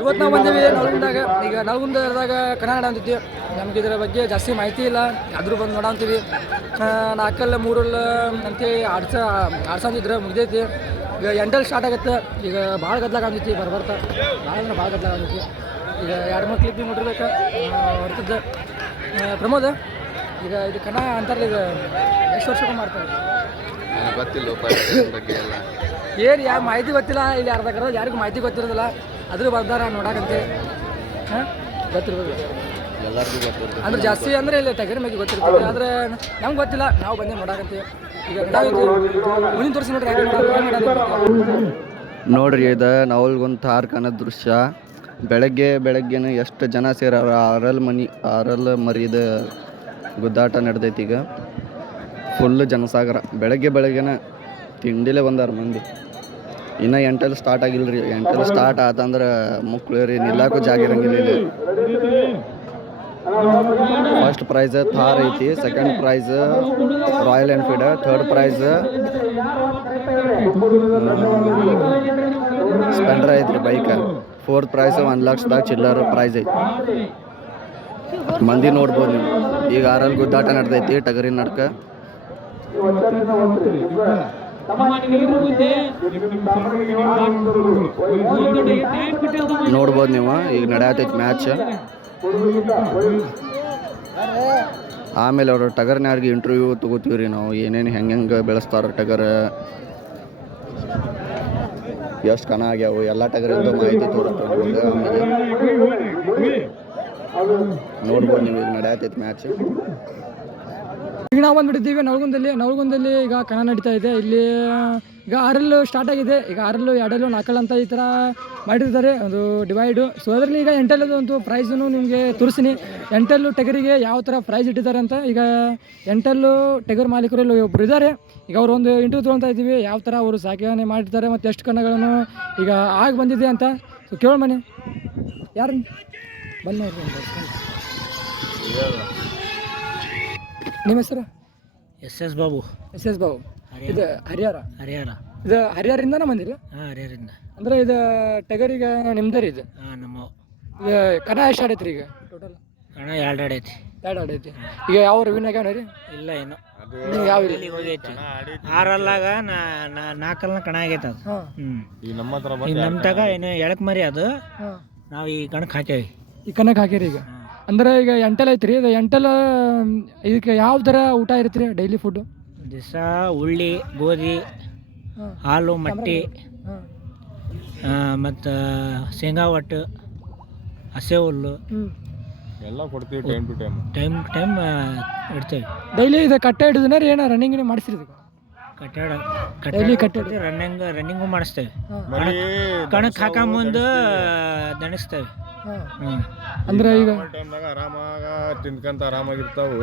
ಇವತ್ತು ನಾವು ಬಂದೀವಿ ನಲ್ಗುಂದಾಗ. ಈಗ ನಲ್ಗುಂದದಾಗ ಕನ್ನಡ ಅಂತಿದ್ವಿ. ನಮ್ಗೆ ಇದರ ಬಗ್ಗೆ ಜಾಸ್ತಿ ಮಾಹಿತಿ ಇಲ್ಲ, ಆದರೂ ಬಂದು ನೋಡಂತೀವಿ. ನಾಲ್ಕಲ್ಲ ಮೂರಲ್ಲ ಅಂತೇಳಿ ಆಡ್ಸಂದಿದ್ರೆ ಮುಗ್ದೈತಿ. ಈಗ ಎಂಟಲ್ಲಿ ಸ್ಟಾರ್ಟ್ ಆಗುತ್ತೆ. ಈಗ ಭಾಳ ಗದ್ಲಾಗ ಅಂದಿತ್ತು ಬರ್ತಾ ಭಾಳ ಅಂದ್ರೆ ಭಾಳ ಗದ್ಲಾಗ ಅಂದಿತ್ತು. ಈಗ 2-3 ಕ್ಲಿಪ್ ಭೀ ನೋಡಿರ್ಬೇಕು ಹೊಡ್ತದ್ದು. ಪ್ರಮೋದ್, ಈಗ ಇದು ಕನ್ನಡ ಅಂತಾರಲ್ಲ, ಇದು ಎಷ್ಟು ವರ್ಷಕ್ಕೆ ಮಾಡ್ತಾರೆ ಗೊತ್ತಿಲ್ಲ ಬಗ್ಗೆ ಎಲ್ಲ ಏನು ಯಾರು ಮಾಹಿತಿ ಗೊತ್ತಿಲ್ಲ. ಇಲ್ಲಿ ಅರ್ಧ ಯಾರಿಗೂ ಮಾಹಿತಿ ಗೊತ್ತಿರೋದಿಲ್ಲ, ಅದ್ರ ಬರ್ದಾರ ನೋಡಕಂತೆ. ಹಾಂ, ಗೊತ್ತಿರ್ಬೋದು ಎಲ್ಲರಿಗೂ ಗೊತ್ತಿರ್ತದೆ. ಅಂದ್ರೆ ಜಾಸ್ತಿ ಅಂದರೆ ಇಲ್ಲಿ ಟಗರಿ ಬಗ್ಗೆ ಗೊತ್ತಿರ್ತದೆ, ಆದರೆ ನಮ್ಗೆ ಗೊತ್ತಿಲ್ಲ. ನಾವು ಬಂದು ನೋಡಕಂತೀವಿ. ಈಗ ಮುಂದಿನ ತೋರಿಸಿ ನೋಡ್ರಿ. ನೋಡ್ರಿ, ಇದು ನವಲ್ಗುಂದ ತಾರಕ ಅನ್ನೋ ದೃಶ್ಯ. ಬೆಳಗ್ಗೆನೇ ಎಷ್ಟು ಜನ ಸೇರಾರ. ಆರಲ್ ಮರಿದ ಗುದ್ದಾಟ ನಡೆದೈತಿ. ಈಗ ಫುಲ್ ಜನಸಾಗರ. ಬೆಳಗ್ಗೆನೇ ತಿಂಡಿಲೇ ಬಂದಾರ ಮಂದಿ. ಇನ್ನು 8 ಸ್ಟಾರ್ಟ್ ಆಗಿಲ್ಲ ರೀ. 8 ಸ್ಟಾರ್ಟ್ ಆತಂದ್ರೆ ಮುಕ್ಳು ರೀ, ನಿಲ್ಲಾಕು ಜಾಗ ಇರಂಗಿಲ್ಲ ಇಲ್ಲಿ. ಫಸ್ಟ್ ಪ್ರೈಸ್ ಥಾರ್ ಐತಿ, second prize royal Enfield, third prize Splendor ಐತ್ರಿ ಬೈಕ್, ಫೋರ್ತ್ ಪ್ರೈಸ್ 1 ಲಕ್ಷದಾಗ ಚಿಲ್ಲರ್ ಪ್ರೈಸ್ ಐತಿ. ಮಂದಿ ನೋಡ್ಬೋದು ನೀವು. ಈಗ ಆರಲ್ಲಿ ಗುದ್ದಾಟ ನಡೆದೈತಿ, ಟಗರಿ ನಡ್ಕ. ನೋಡ್ಬೋದು ನೀವು. ಈಗ ನಡೆಯತೈತಿ ಮ್ಯಾಚ್. ಆಮೇಲೆ ಅವರು ಟಗರ್ನ್ಯಾರ್ಗೆ ಇಂಟರ್ವ್ಯೂ ತಗೋತೀವಿ ರೀ ನಾವು. ಏನೇನು ಹೆಂಗೆ ಬೆಳೆಸ್ತಾರ ಟಗರ್, ಎಷ್ಟು ಕಣ ಆಗ್ಯಾವು, ಎಲ್ಲ ಟಗರಿಂದ ಮಾಹಿತಿ ತೋರಿಸ್ತಾರೆ ನಿಮಗೆ. ಆಮೇಲೆ ನೋಡ್ಬೋದು ನೀವು. ಈಗ ನಡೆಯತೈತಿ ಮ್ಯಾಚ್. ಈಗ ನಾವು ಬಂದುಬಿಟ್ಟಿದ್ದೀವಿ ನವಲ್ಗುಂದಲ್ಲಿ. ಈಗ ಕಣ ನಡೀತಾ ಇದೆ ಇಲ್ಲಿ. ಈಗ 6 ಸ್ಟಾರ್ಟ್ ಆಗಿದೆ. ಈಗ 6, 2, 4 ಅಂತ ಈ ಥರ ಮಾಡಿರ್ತಾರೆ, ಅದು ಡಿವೈಡು. ಸೊ ಅದರಲ್ಲಿ ಈಗ 8 ಒಂದು ಪ್ರೈಸನ್ನು ನಿಮಗೆ ತೋರಿಸ್ತೀನಿ. 8 ಟಗರಿಗೆ ಯಾವ ಥರ ಪ್ರೈಸ್ ಇಟ್ಟಿದ್ದಾರೆ ಅಂತ. ಈಗ 8 ಟಗರ್ ಮಾಲೀಕರಲ್ಲಿ ಒಬ್ಬರು ಇದ್ದಾರೆ. ಈಗ ಅವರು ಒಂದು ಇಂಟರ್ವ್ಯೂ ತೊಗೊಳ್ತಾ ಇದ್ದೀವಿ, ಯಾವ ಥರ ಅವರು ಸಾಕಣೆ ಮಾಡಿರ್ತಾರೆ ಮತ್ತು ಎಷ್ಟು ಕಣಗಳನ್ನು ಈಗ ಆಗಿ ಬಂದಿದೆ ಅಂತ. ಸೊ ಕೇಳೋಣ ಬನ್ನಿ. ಯಾರು ಬನ್ನಿ. ನಿಮ್ಮ ಹೆಸರು? SS ಬಾಬು. SS ಬಾಬು. ಇದು ಹರಿಹರ. ಇದು ಹರಿಹರದಿಂದನೇ ಬಂದಿಲ್ಲ? ಹಾಂ, ಹರಿಹರಿಂದ. ಅಂದರೆ ಇದು ಟಗರಿಗೆ ನಿಮ್ದೇ ರೀ ಇದು? ಹಾಂ, ನಮ್ಮ. ಈಗ ಕಣ ಎಷ್ಟು ಆಡೈತ್ರಿ ಈಗ ಟೋಟಲ್? ಕಣ 2 ಆಡೈತಿ. 2 ಆಡೈತಿ. ಈಗ ಯಾವ ವಿನ್ ಆಗ್ಯಾವ ರೀ? ಇಲ್ಲ, ಏನು ನೀವು ಯಾವ ಹೋಗೈತಿ. 6ಅಲ್ಲಾಗ 4 ಕಣ ಆಗೈತೆ ಅದು. ಹಾಂ, ನಮ್ಮ ತಗ ಏನು ಎಳಕ್ ಮರಿ ಅದು. ನಾವು ಈ ಕಣಕ್ಕೆ ಹಾಕೇವಿ. ಈ ಕಣಕ್ಕೆ ಹಾಕಿರಿ ಈಗ. ಅಂದ್ರೆ ಈಗ 8 ಐತ್ರಿ. ಇದು 8 ಇದಕ್ಕೆ ಯಾವ ಥರ ಊಟ ಇರುತ್ತೆ ಡೈಲಿ ಫುಡ್ಡು? ದಿವಸ ಉಳ್ಳಿ, ಗೋಧಿ, ಹಾಲು, ಮಟ್ಟಿ, ಮತ್ತು ಶೇಂಗಾ ಒಟ್ಟು, ಹಸೆ ಹುಲ್ಲು ಎಲ್ಲ ಕೊಡ್ತೀವಿ. ಟೈಮ್ ಇಡ್ತೇವೆ. ಡೈಲಿ ಇದು ಕಟ್ಟೆ ಹಿಡಿದ್ರೆ ಏನೋ ರನ್ನಿಂಗ್ ಮಾಡಿಸಿರಿ? ಡೈಲಿ ಕಟ್ಟೆ ರನ್ನಿಂಗು ಮಾಡಿಸ್ತೇವೆ. ಕಣಕ್ಕೆ ಹಾಕ ಮುಂದೆ ದಣಿಸ್ತೇವೆ. ಅಂದ್ರೆ ಈಗ ಟೈಮ್ನಾಗ ಆರಾಮಾಗ ತಿನ್ಕಂತ ಆರಾಮಾಗಿರ್ತಾವು.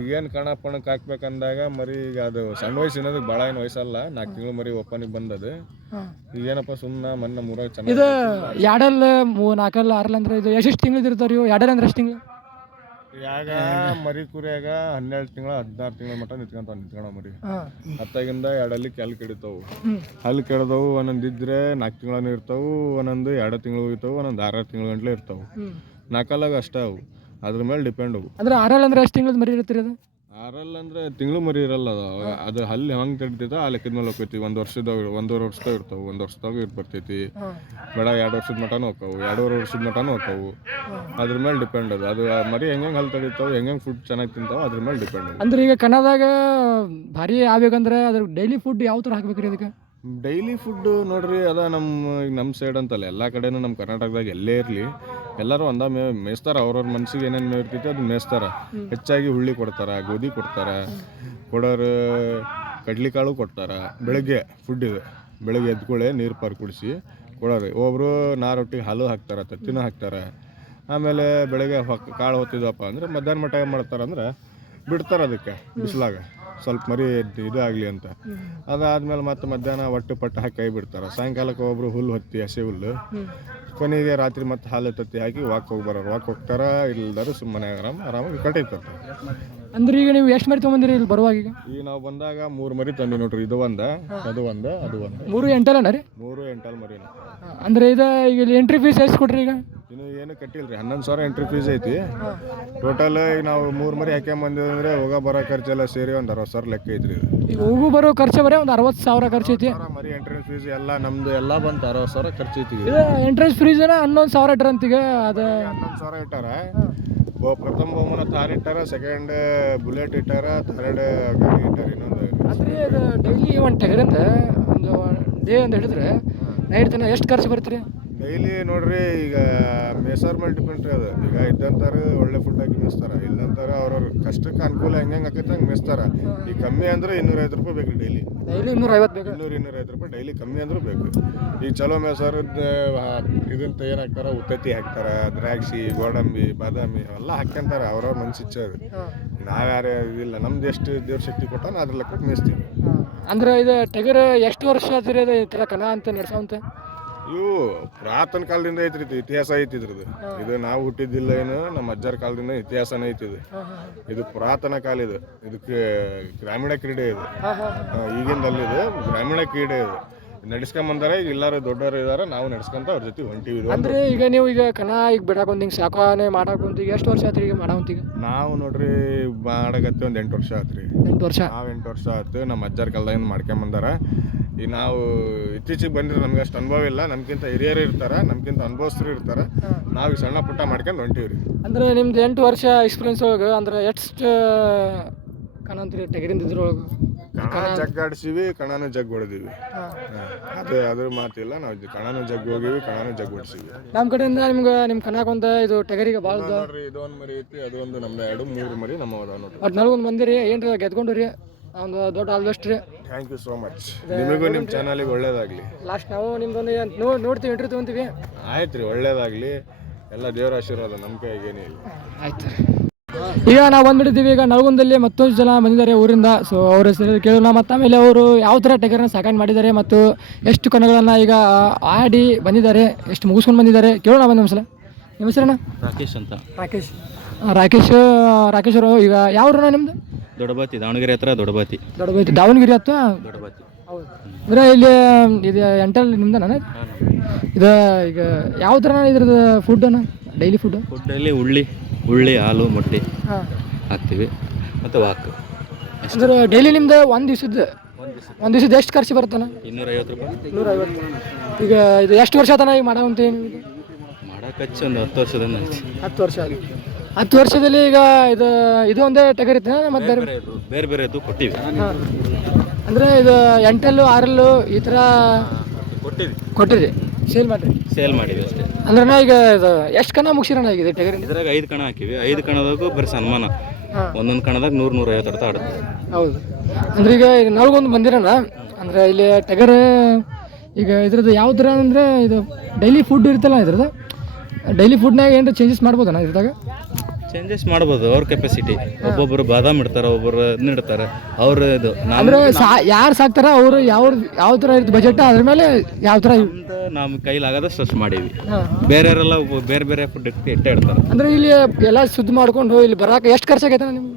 ಈಗೇನು ಕಣ ಪಣಕ್ಕೆ ಹಾಕ್ಬೇಕಂದಾಗ ಮರಿ ಈಗ ಅದು ಸಣ್ಣ ವಯಸ್ಸು ಅನ್ನೋದಕ್ಕೆ ಭಾಳ ಏನು ವಯಸ್ಸಲ್ಲ. 4 ತಿಂಗಳು ಮರಿ ಒಪ್ಪನಿಗೆ ಬಂದದು. ಈಗೇನಪ್ಪ ಸುಮ್ಮನೆ ಮೊನ್ನೆ 3 ಚೆನ್ನಾಗಿ. ಇದು 2, 4, 6 ಅಂದ್ರೆ ಇದು ಎಷ್ಟು ತಿಂಗಳು ಇರ್ತಾವ್ರಿ? 2 ಅಂದ್ರೆ ಎಷ್ಟು ತಿಂಗಳು? ಯಾಗ ಮರಿ ಕುರಿಯಾಗ 12 ತಿಂಗಳ 16 ತಿಂಗಳ ಮಟ್ಟ ನಿಂತ್ಕೊಂಡ ಮರಿ. ಹತ್ತಾಗಿಂದ 2 ಕೆಲ್ ಕೆಡಿತಾವು. ಹಲ್ಲು ಕೆಡದವು. ಒಂದೊಂದು ಇದ್ರೆ 4 ತಿಂಗಳೂ ಇರ್ತಾವು, ಒಂದೊಂದು 2 ತಿಂಗಳು ಇರ್ತಾವು, ಒಂದೊಂದು 6 ತಿಂಗಳು ಗಂಟ್ಲೆ ಇರ್ತಾವು. 4 ಅಷ್ಟೇ ಅವು. ಅದ್ರ ಮೇಲೆ ಡಿಪೆಂಡ್ ಅವು. ಅಂದ್ರೆ 6 ಅಂದ್ರೆ ಎಷ್ಟು ತಿಂಗಳು ಮರಿ ಇರ್ತೀರಿ ಅದು? 6 ಅಂದ್ರೆ ತಿಂಗಳು ಮರಿ ಇರಲ್ಲ ಅದು ಹಲ್ಲಿ ಹೆಂಗೆ ತೆಡಿತೈತೆ ಆ ಲೆಕ್ಕದ ಮೇಲೆ ಹೋಗ್ತೈತಿ. 1 ವರ್ಷದಾಗ 1.5 ವರ್ಷದಾಗ ಇರ್ತಾವೆ, 1 ವರ್ಷದಾಗ ಬರ್ತೈತಿ. ಬೇಡ 2 ವರ್ಷದ ಮಟನೂ ಹೋಗ್ತಾವು, 2.5 ವರ್ಷದ ಮಟನೂ ಹೋಗ್ತಾವು. ಅದ್ರ ಮೇಲೆ ಡಿಪೆಂಡ್ ಅದು ಮರಿ ಹೆಂಗೆ ಹಲ್ಲು ತಡಿತಾವೆ, ಹೆಂಗೆ ಫುಡ್ ಚೆನ್ನಾಗಿ ತಿಂತಾವೆ, ಅದ್ರ ಮೇಲೆ ಡಿಪೆಂಡ್. ಅಂದ್ರೆ ಈಗ ಕನ್ನಡದಾಗ ಭಾರಿ ಆಗ್ಬೇಕಂದ್ರೆ ಅದ್ರ ಡೈಲಿ ಫುಡ್ ಯಾವ ಥರ ಹಾಕ್ಬೇಕ್ರಿ ಅದಕ್ಕೆ? ಡೈಲಿ ಫುಡ್ ನೋಡ್ರಿ, ಅದ ನಮ್ಮ ಸೈಡ್ ಅಂತಲ್ಲ, ಎಲ್ಲ ಕಡೆನೂ ನಮ್ಮ ಕರ್ನಾಟಕದಾಗ ಎಲ್ಲೇ ಇರಲಿ ಎಲ್ಲರೂ ಒಂದ ಮೇಯಿಸ್ತಾರೆ. ಅವ್ರವ್ರ ಮನ್ಸಿಗೆ ಏನೇನು ಮೇವು ಇರ್ತೈತಿ ಅದು ಮೇಯಿಸ್ತಾರೆ. ಹೆಚ್ಚಾಗಿ ಹುಳ್ಳಿ ಕೊಡ್ತಾರೆ, ಗೋಧಿ ಕೊಡ್ತಾರೆ, ಕೊಡೋರು ಕಡ್ಲಿಕಾಳು ಕೊಡ್ತಾರೆ. ಬೆಳಗ್ಗೆ ಫುಡ್ ಇದೆ, ಬೆಳಗ್ಗೆ ಎದ್ಕೊಳ್ಳೆ ನೀರು ಪಾರು ಕುಡಿಸಿ ಕೊಡೋರು. ಒಬ್ಬರು ರೊಟ್ಟಿಗೆ ಹಾಲು ಹಾಕ್ತಾರೆ, ತತ್ತಿನೂ ಹಾಕ್ತಾರೆ. ಆಮೇಲೆ ಬೆಳಗ್ಗೆ ಕಾಳು ಹೊತ್ತಿದಪ್ಪ ಅಂದರೆ ಮಧ್ಯಾಹ್ನ ಮಟ್ಟ ಏನು ಮಾಡ್ತಾರೆ ಅಂದ್ರೆ ಬಿಡ್ತಾರೆ ಅದಕ್ಕೆ ಬಿಸಿಲಾಗ ಸ್ವಲ್ಪ ಮರಿ ಇದು ಆಗಲಿ ಅಂತ. ಅದಾದ್ಮೇಲೆ ಮತ್ತೆ ಮಧ್ಯಾಹ್ನ ಒಟ್ಟು ಪಟ್ಟು ಹಾಕಿ ಕೈ ಬಿಡ್ತಾರೆ. ಸಾಯಂಕಾಲಕ್ಕೆ ಒಬ್ಬರು ಹುಲ್ಲು ಹೊತ್ತಿ, ಹಸಿ ಹುಲ್ಲು. ಕೊನೆಗೆ ರಾತ್ರಿ ಮತ್ತೆ ಹಾಲು ತತ್ತಿ ಹಾಕಿ ವಾಕ್ ಹೋಗ್ತಾರೆ. ಇಲ್ದಾರು ಸುಮ್ಮನೆ ಆರಾಮಾಗಿ ಕಟ್ಟೈತಾರೆ. ಅಂದ್ರೆ ಈಗ ನೀವು ಎಷ್ಟು ಮರಿ ತೊಗೊಂಬಂದಿರಿ ಇಲ್ಲಿ ಬರುವಾಗ? ಈಗ ನಾವು ಬಂದಾಗ 3 ಮರಿ ತಂದ್ವಿ ನೋಡ್ರಿ. ಇದು ಒಂದು, ಅದು ಒಂದು, ಅದು ಒಂದು. 3 ಎಂಟಲ್ ರೀ? 3 ಎಂಟಲ್ ಮರಿನ. ಅಂದರೆ ಇದು ಈಗ ಇಲ್ಲಿ ಎಂಟ್ರಿ ಫೀಸ್ ಎಷ್ಟು ಕೊಟ್ರಿ ಈಗ? ಇನ್ನು ಏನು ಕಟ್ಟಿಲ್ರಿ, 11,000 ಎಂಟ್ರಿ ಫೀಸ್ ಐತಿ. ಟೋಟಲ್ ಈಗ ನಾವು 3 ಮರಿ ಹಾಕ್ಯಂಬಂದಿದ್ರೆ ಹೋಗೋ ಬರೋ ಖರ್ಚೆಲ್ಲ ಸೇರಿ ಒಂದು 60,000 ಲೆಕ್ಕ ಐತ್ರಿ. ಈಗ ಹೋಗು ಬರೋ ಖರ್ಚು ಬರೀ ಒಂದು 60,000 ಖರ್ಚು ಐತಿ. ಮರಿ ಎಂಟ್ರೆನ್ಸ್ ಫೀಸ್ ಎಲ್ಲ ನಮ್ದು ಎಲ್ಲ ಬಂತು 60,000 ಖರ್ಚು ಐತಿ. ಇದು ಎಂಟ್ರೆನ್ಸ್ ಫೀಸ್ 11,000 ಇಟ್ಟರಂತೀಗ ಅದು 11,000 ಇಟ್ಟಾರ. ಪ್ರಥಮ ಬಹುಮಾನ ಥಾರ್ ಇಟ್ಟಾರ, ಸೆಕೆಂಡ್ ಬುಲೆಟ್ ಇಟ್ಟಾರ, ಥರ್ಡ್ ಗಾಡಿ ಇಟ್ಟಾರ. ಇನ್ನೊಂದು ಅಂದರೆ ಅದು ಡೈಲಿ ಒಂದು ಟಗರಿಂದ ಒಂದು ಡೇ ಅಂತ ಹೇಳಿದ್ರೆ ನೈಟ್ ತನಕ ಎಷ್ಟು ಖರ್ಚು ಬರ್ತೀರಿ? ಡೈಲಿ ನೋಡ್ರಿ ಈಗ ಮೇಸರ್ ಮೇಲೆ ಡಿಪೆಂಡ್ ರೀ ಅದು. ಈಗ ಇದ್ದಂತಾರ ಒಳ್ಳೆ ಫುಡ್ ಹಾಕಿ ಮೇಯಿಸ್ತಾರ, ಇಲ್ಲಂತಾರ ಅವ್ರವ್ರ ಕಷ್ಟಕ್ಕೆ ಅನುಕೂಲ ಹೆಂಗೆ ಆಕೈತೆ ಹಂಗೆ ಮೇಯಿಸ್ತಾರ. ಈಗ ಕಮ್ಮಿ ಅಂದ್ರೆ 250 ರೂಪಾಯಿ ಬೇಕು ಡೈಲಿ. ಡೈಲಿ 250 ಬೇಕು. 250 ರೂಪಾಯಿ ಡೈಲಿ, ಕಮ್ಮಿ ಅಂದ್ರೂ ಬೇಕು. ಈಗ ಚಲೋ ಮೇಸರದ್ದು ಇದಂತ ಏನು ಹಾಕ್ತಾರ, ಉತ್ತತ್ತಿ ಹಾಕ್ತಾರ, ದ್ರಾಕ್ಷಿ, ಗೋಡಂಬಿ, ಬಾದಾಮಿ ಅವೆಲ್ಲ ಹಾಕ್ಯಂತಾರ. ಅವ್ರವ್ರ ಮನ್ಸಿಚ್ಛೆ ಅದು. ನಾವ್ಯಾರು ಇಲ್ಲ, ನಮ್ದು ಎಷ್ಟು ದೇವ್ರ ಶಕ್ತಿ ಕೊಟ್ಟಾನ ಅದ್ರ ಲೆಕ್ಕ ಮೇಯಿಸ್ತೀವಿ. ಅಂದ್ರೆ ಇದು ಟಗರ್ ಎಷ್ಟು ವರ್ಷ ಆದ್ರಿ ಅದು ಈ ಥರ ಕಣ ಅಂತ ನಡೆಸೋಂತ? ಇವು ಪುರಾತನ ಕಾಲದಿಂದ ಐತ್ರಿ, ಇತಿಹಾಸ ಐತಿ ಇದ್ರದ್ದು. ಇದು ನಾವು ಹುಟ್ಟಿದ್ದಿಲ್ಲ, ಏನು ನಮ್ಮ ಅಜ್ಜರ ಕಾಲದಿಂದ ಇತಿಹಾಸನೇ ಐತಿ ಇದು. ಇದು ಪುರಾತನ ಕಾಲ ಇದು. ಇದಕ್ಕೆ ಗ್ರಾಮೀಣ ಕ್ರೀಡೆ ಇದು. ಈಗಿಂದಲ್ಲಿದು ಗ್ರಾಮೀಣ ಕ್ರೀಡೆ ಇದು. ನಡೆಸ್ಕೊಂಬಂದಾರ. ಈಗ ಎಲ್ಲಾರು ದೊಡ್ಡವರು ಇದಾರೆ, ನಾವು ನಡ್ಸ್ಕೊಂತ ಅವ್ರ ಜೊತೆ ಹೊಂಟಿವಿ. ಅಂದ್ರೆ ಈಗ ನೀವು ಈಗ ಕಣ ಈಗ ಬಿಡಾಕೊಂತ ಹಿಂಗೆ ಸಾಕಾನೆ ಮಾಡಾಕೊಂತ ಈಗ ಎಷ್ಟು ವರ್ಷ ಆತ್ರಿ ಈಗ ಮಾಡಾಕೊಂತೀಗ? ನಾವು ನೋಡ್ರಿ ಮಾಡಕತ್ತಿ ಒಂದು 8 ವರ್ಷ ಆತ್ರಿ. 8 ವರ್ಷ. ನಾವು 8 ವರ್ಷ ಆಯ್ತು. ನಮ್ಮ ಅಜ್ಜರ ಕಾಲದಿಂದ ಮಾಡ್ಕೊಂಬಂದಾರ. ಈಗ ನಾವು ಇತ್ತೀಚೆಗೆ ಬಂದ್ರೆ ನಮ್ಗೆ ಅಷ್ಟು ಅನುಭವ ಇಲ್ಲ. ನಮ್ಗಿಂತ ಹಿರಿಯರು ಇರ್ತಾರೆ, ನಮ್ಗಿಂತ ಅನುಭವಸ್ಥರು ಇರ್ತಾರೆ. ನಾವು ಈಗ ಸಣ್ಣ ಪುಟ್ಟ ಮಾಡ್ಕೊಂಡು ಹೊಂಟೀವ್ರಿ. ಅಂದ್ರೆ ನಿಮ್ದು 8 ವರ್ಷ ಎಕ್ಸ್ಪೀರಿಯನ್ಸ್ ಒಳಗೆ ಅಂದ್ರೆ ಎಷ್ಟು ಕಣ ಅಂತೀರಿ ಟಗರಿಂದ ಇದ್ರೊಳಗೆ? ಕಣ ಜಗ್ಗಾಡಿಸಿವಿ, ಕಣನೂ ಜಗ್ ಹೊಡೆದಿವಿ. ಅದ್ರ ಮಾತಿಲ್ಲ. ನಾವು ಕಣನೂ ಜಗ್ ಹೋಗಿವಿ, ಕಣನೂ ಜಗ್ ಹೊಡ್ಸಿವಿ. ನಮ್ಮ ಕಡೆಯಿಂದ ನಿಮ್ಗೆ ನಿಮ್ಮ ಕಣಕೊಂತ ಇದು ಟಗರಿಗೆ ಭಾಳ ನೋಡ್ರಿ, ಇದೊಂದು ಮರಿ ಐತಿ, ಅದೊಂದು ನಮ್ದು 2-3 ಮರಿ ನಮ್ಮ ಅದಾವ ನೋಡ್ರಿ. ಒಟ್ಟು 4 ಮಂದಿ ರೀ. ಏನು ಗೆದ್ಕೊಂಡು ರೀ ಒಂದು ದೊಡ್ಡ ಆಲ್ವೆಸ್ಟ್ ರೀ. Thank you so much. ನಿಮಗೂ ನಿಮ್ಮ ಚಾನಲಿಗೆ ಒಳ್ಳೇದಾಗಲಿ. ಲಾಸ್ಟ್ ನಾವು ನಿಮ್ದೊಂದು ನೋಡ್ತೀವಿ, ಇಂಟರ್ವ್ಯೂ ತೊಗೊಂತೀವಿ. ಆಯ್ತು ರೀ, ಒಳ್ಳೇದಾಗಲಿ. ಎಲ್ಲ ದೇವರ ಆಶೀರ್ವಾದ, ನಮ್ಮ ಕೈಗೆ ಏನಿಲ್ಲ. ಆಯ್ತು. ಈಗ ನಾವು ಬಂದ್ಬಿಟ್ಟಿದ್ದೀವಿ. ಈಗ ನಲ್ಗುಂದಲ್ಲಿ ಮತ್ತೊಂದು ಜನ ಬಂದಿದ್ದಾರೆ ಊರಿಂದ. ಸೊ ಅವ್ರ ಹೆಸರು ಕೇಳೋಣ. ಮತ್ತು ಆಮೇಲೆ ಅವರು ಯಾವ ಥರ ಟಗರನ್ನ ಸಾಕಾಣೆ ಮಾಡಿದ್ದಾರೆ ಮತ್ತು ಎಷ್ಟು ಕಣಗಳನ್ನು ಈಗ ಆಡಿ ಬಂದಿದ್ದಾರೆ, ಎಷ್ಟು ಮುಗಿಸ್ಕೊಂಡು ಬಂದಿದ್ದಾರೆ ಕೇಳೋಣ. ಬಂದ ನಮಸ್ಕಾರ. ನಿಮ್ಮ ಹೆಸರಣ್ಣ? ರಾಕೇಶ್ ಅಂತ. ರಾಕೇಶ್. ರಾಕೇಶ್ ಅವರು ಈಗ ಯಾವ್ರಣ್ಣ ನಿಮ್ಮದು? ದೊಡ್ಡಬಾತಿ, ದಾವಣಗೆರೆ ಹತ್ರ ದೊಡ್ಡಬಾತಿ. ದಾವಣಗೆರೆ ಹತ್ತು. ದೊಡ್ಡಬಾತಿ. ಹೌದು. ಅಂದರೆ ಇಲ್ಲಿ ಇದು ಎಂಟಲ್ ನಿಮ್ದಣ್ಣ ಇದು? ಈಗ ಯಾವ ಥರ ಇದ್ರದ್ದು ಫುಡ್ಡನ್ನು ಡೈಲಿ ಫುಡ್ಡಲ್ಲಿ ಉಳ್ಳಿ ಹಾಲು ಮೊಟ್ಟೆ ಹಾಕ್ತೀವಿ ಮತ್ತು ವಾಕ್. ಅಂದ್ರೆ ಡೈಲಿ ನಿಮ್ದು ಒಂದು ದಿವಸದ ಎಷ್ಟು ಖರ್ಚು ಬರುತ್ತಾನ? 250 ರೂಪಾಯಿ. 250. ಈಗ ಇದು ಎಷ್ಟು ವರ್ಷ ತನಕ ಈಗ ಮಾಡೋಂತೀನಿ? ಮಾಡೋಕೆ ಒಂದು 10 ವರ್ಷದಿಂದ. 10 ವರ್ಷ ಆಗಿ. 10 ವರ್ಷದಲ್ಲಿ ಈಗ ಇದು ಒಂದೇ ಟಗರ್ ಇತ್ತು ಮತ್ತು ಬೇರೆ ಕೊಟ್ಟಿವಿ. ಅಂದರೆ ಇದು 8 6 ಈ ಥರ ಕೊಟ್ಟಿರಿ, ಸೇಲ್ ಮಾಡಿವಿ ಅಷ್ಟೇ. ಅಂದ್ರೆ ಈಗ ಇದು ಎಷ್ಟು ಕಣ ಮುಗಿಸಿರೋಣ ಈಗ ಟಗರ್? ಇದ್ರಾಗ 5 ಕಣ ಹಾಕಿವಿ. 5 ಕಣದಾಗೂ ಬರೀ ಸನ್ಮಾನ. ಒಂದೊಂದು ಕಣದಾಗ 100-150 ಅರ್ಥ ಆಡುತ್ತೆ. ಹೌದು. ಅಂದ್ರೆ ಈಗ ನಲ್ಗೊಂದು ಬಂದಿರೋಣ. ಅಂದರೆ ಇಲ್ಲಿ ಟಗರ್ ಈಗ ಇದ್ರದ್ದು ಯಾವ ಥರ ಅಂದರೆ ಇದು ಡೈಲಿ ಫುಡ್ ಇರ್ತಲ್ಲ, ಇದ್ರದ್ದು ಡೈಲಿ ಫುಡ್ನಾಗ ಏನಾರ ಚೇಂಜಸ್ ಮಾಡ್ಬೋದಣ್ಣ ಇದ್ರಾಗ? ಚೇಂಜಸ್ ಮಾಡ್ಬೋದು, ಅವ್ರ ಕೆಪಾಸಿಟಿ. ಒಬ್ಬೊಬ್ಬರು ಬಾದಾಮ್ ಇಡ್ತಾರೆ, ಒಬ್ಬರು ಇದನ್ನ ಇಡ್ತಾರೆ. ಅವ್ರ ಇದು ಅಂದ್ರೆ ಯಾರು ಸಾಕ್ತಾರ ಅವರು ಯಾವ ಥರ ಇರುತ್ತೆ ಬಜೆಟ್, ಅದ್ರ ಮೇಲೆ ಯಾವ ಥರ ನಮ್ಮ ಕೈಲಾಗದಷ್ಟು ಅಷ್ಟು ಮಾಡೀವಿ. ಬೇರೆಯವರೆಲ್ಲ ಬೇರೆ ಫುಡ್ ಇಟ್ಟೇ ಇಡ್ತಾರೆ. ಅಂದ್ರೆ ಇಲ್ಲಿ ಎಲ್ಲ ಸುದ್ದಿ ಮಾಡ್ಕೊಂಡು ಇಲ್ಲಿ ಬರಾಕ ಎಷ್ಟು ಖರ್ಚಾಗೈತೆ ನಿಮ್ಗೆ?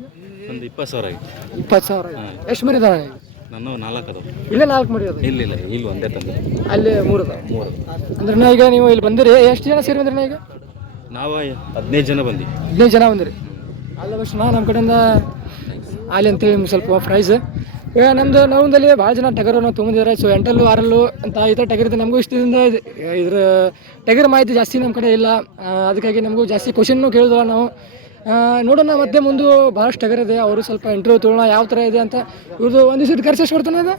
ಒಂದು 20,000 ಆಗಿದೆ. 20,000. ಎಷ್ಟು ಮರಿ ಇದಾವೆ? ನನ್ನ 4 ಅದಾವ. ಇಲ್ಲೇ 4 ಮರಿ ಅದ? ಇಲ್ಲ ಇಲ್ಲಿ ಒಂದೇ ತಂದೆ. ಅಲ್ಲಿ 3 ಅದಾವ. 3. ಅಂದ್ರೆ ಈಗ ನೀವು ಇಲ್ಲಿ ಬಂದಿರಿ, ಎಷ್ಟು ಜನ ಸೇರಿ ಬಂದ್ರಿ? ಈಗ ನಾವು 15 ಜನ ಬಂದಿವಿ. 15 ಜನ ಬಂದಿರಿ. ಅಲ್ಲ ಬಸ್ ನಮ್ಮ ಕಡೆಯಿಂದ ಅಲ್ಲಿ ಅಂತೇಳಿ ನಿಮ್ಗೆ ಸ್ವಲ್ಪ ಪ್ರೈಸ್. ಈಗ ನಮ್ಮದು ನಲ್ಗುಂದಲ್ಲಿ ಭಾಳ ಜನ ಟಗರನ್ನು ತೊಗೊಂಡಿದ್ದಾರೆ. ಸೊ 8 6 ಅಂತ ಈ ಥರ ಟಗರ್ ಇದೆ. ನಮಗೂ ಇಷ್ಟದಿಂದ ಇದ್ರ ಟಗರ್ ಮಾಹಿತಿ ಜಾಸ್ತಿ ನಮ್ಮ ಕಡೆ ಇಲ್ಲ. ಅದಕ್ಕಾಗಿ ನಮಗೂ ಜಾಸ್ತಿ ಕ್ವಶನ್ನು ಕೇಳಿದ್ವಲ್ಲ ನಾವು. ನೋಡೋಣ ಮತ್ತೆ ಮುಂದೆ ಭಾಳಷ್ಟು ಟಗರ್ ಇದೆ. ಅವರು ಸ್ವಲ್ಪ ಇಂಟರ್ವ್ಯೂ ತೊಗೊಳ್ಳೋಣ ಯಾವ ಥರ ಇದೆ ಅಂತ. ಇವ್ರದ್ದು ಒಂದು ದಿವಸದ ಖರ್ಚು ಎಷ್ಟು ಬರ್ತಾನೆ? ಅದು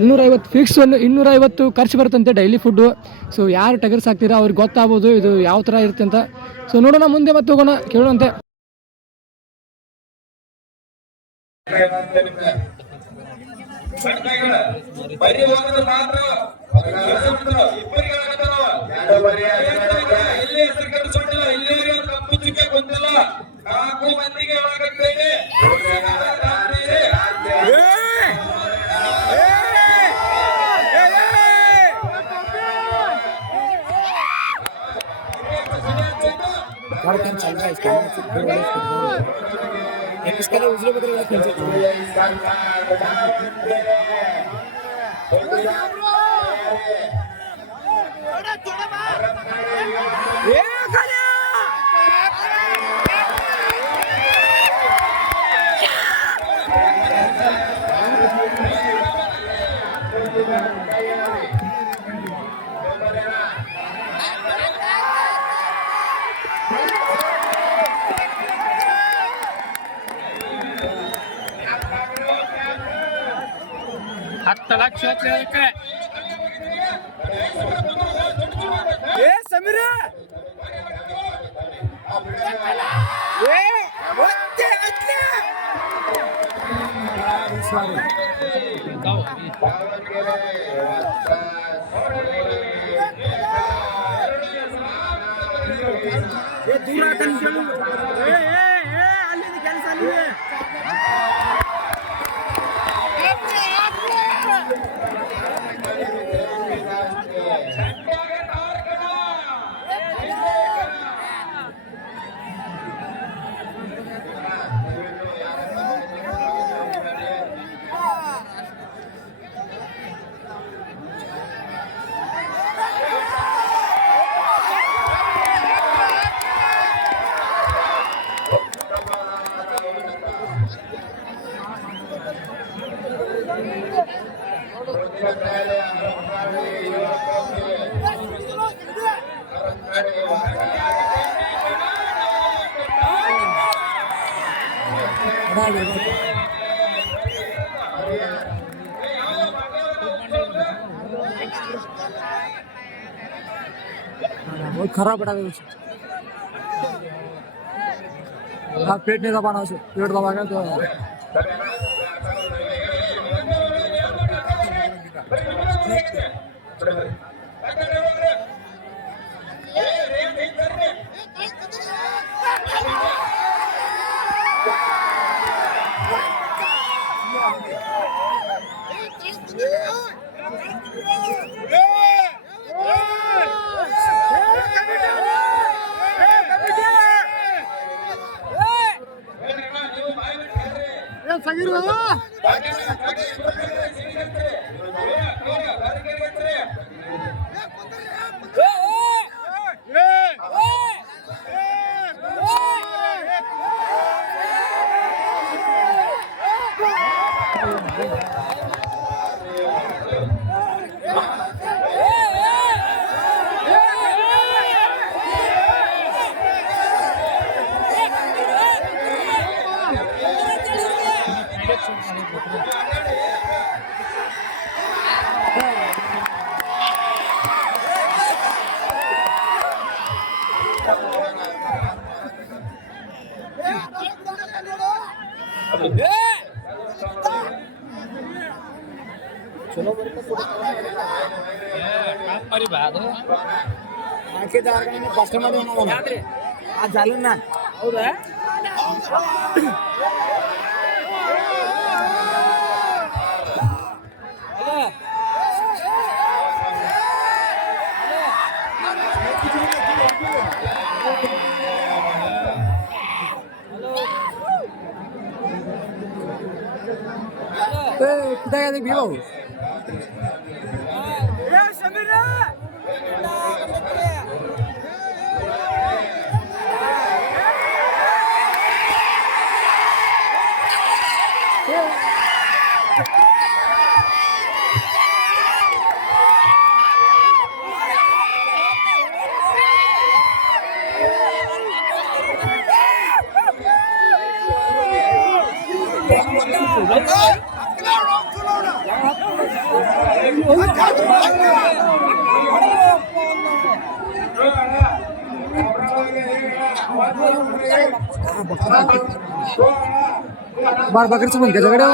250 ಫಿಕ್ಸ್. 250 ಖರ್ಚು ಬರುತ್ತಂತೆ ಡೈಲಿ ಫುಡ್ಡು. ಸೊ ಯಾರು ಟಗರ್ ಸಾಕ್ತೀರಾ ಅವ್ರಿಗೆ ಗೊತ್ತಾಗ್ಬೋದು ಇದು ಯಾವ ಥರ ಇರುತ್ತೆ ಅಂತ. ಸೊ ನೋಡೋಣ ಮುಂದೆ ಮತ್ತೆ ಹೋಗೋಣ, ಕೇಳೋಣಂತೆ. बहुत खराब बटा गया हाँ पेट नहीं दबाना उसे पेट दबाएगा तो ಹೌದಾ कुठे गेले भी भाऊ बार बकरीचं पण त्याच्याकडे